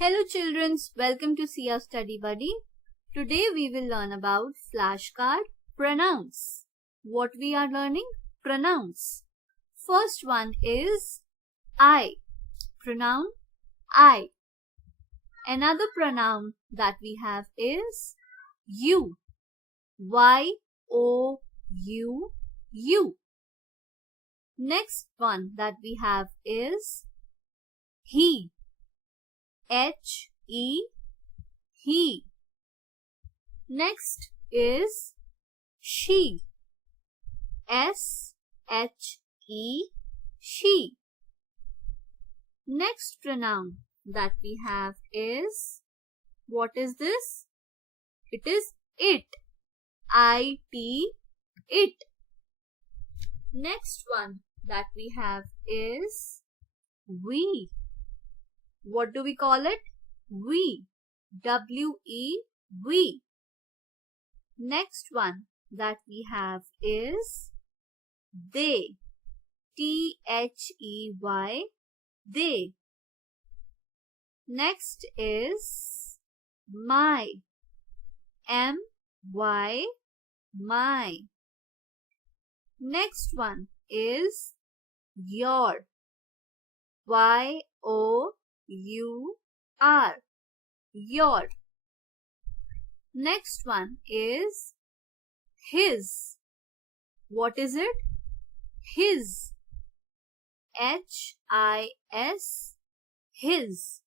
Hello children, welcome to Sia Study Buddy. Today we will learn about flashcard pronouns. What we are learning? Pronouns. First one is I. Pronoun I. Another pronoun that we have is you. Y-O-U, you. Next one that we have is he. H-E, he. Next is she. S-H-E, she. Next pronoun that we have is, what is this? It is it. I-T, it. Next one that we have is we. What do we call it? We. W-E, we. Next one that we have is they. T-H-E-Y, they. Next is my. M-Y, my. Next one is your. Y-O-U-R, your. Next one is his. What is it? His. H-I-S, his.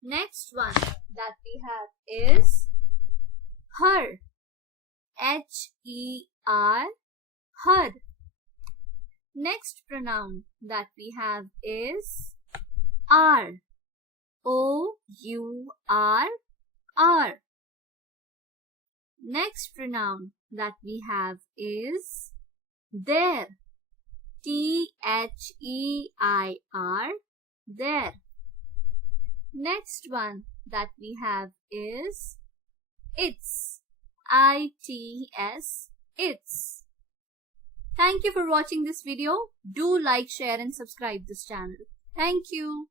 Next one that we have is her. H-E-R, her. Next pronoun that we have is R. O-U-R, R. Next pronoun that we have is their. T-H-E-I-R, their. Next one that we have is its. I-T-S, its. Thank you for watching this video. Do like, share and subscribe this channel. Thank you.